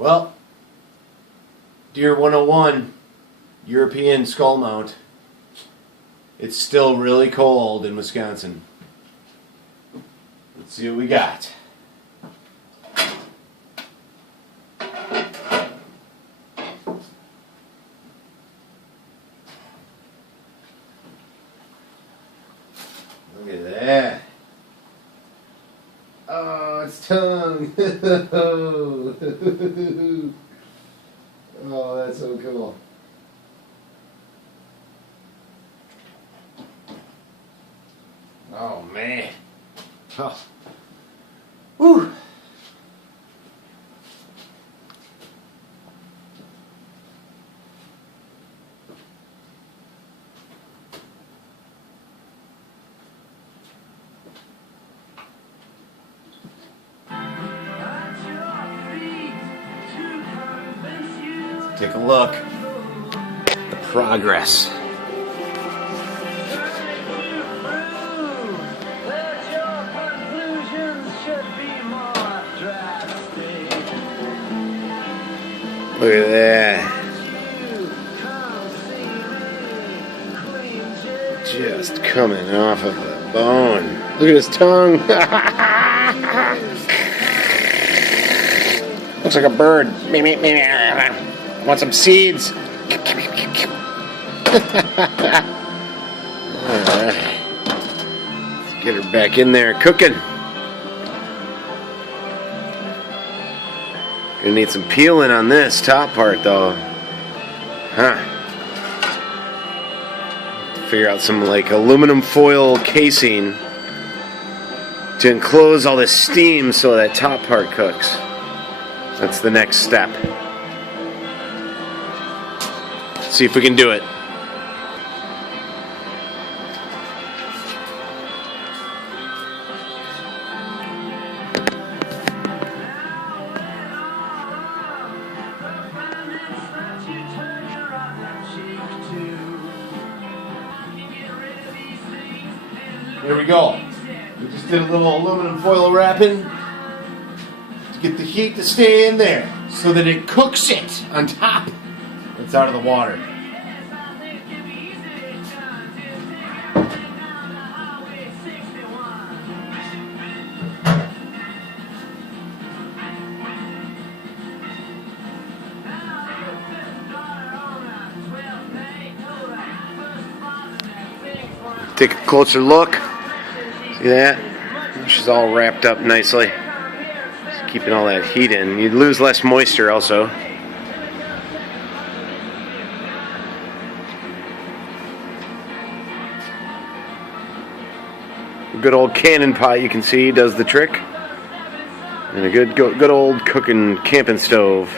Well, Deer 101, European skull mount. It's still really cold in Wisconsin. Let's see what we got. Look at that. Oh, it's tongue. Oh, that's so cool. Oh, man. Oh. Whew. Take a look. The progress. Look at that. Just coming off of the bone. Look at his tongue. Looks like a bird. Want some seeds? Let's get her back in there cooking. Gonna need some peeling on this top part though. Huh. Figure out some like aluminum foil casing to enclose all this steam so that top part cooks. That's the next step. See if we can do it. There we go. We just did a little aluminum foil wrapping to get the heat to stay in there so that it cooks it on top. It's out of the water. Take a closer look. See that? She's all wrapped up nicely. Just keeping all that heat in. You lose less moisture also. A good old cannon pot, you can see, does the trick. And a good old cooking camping stove.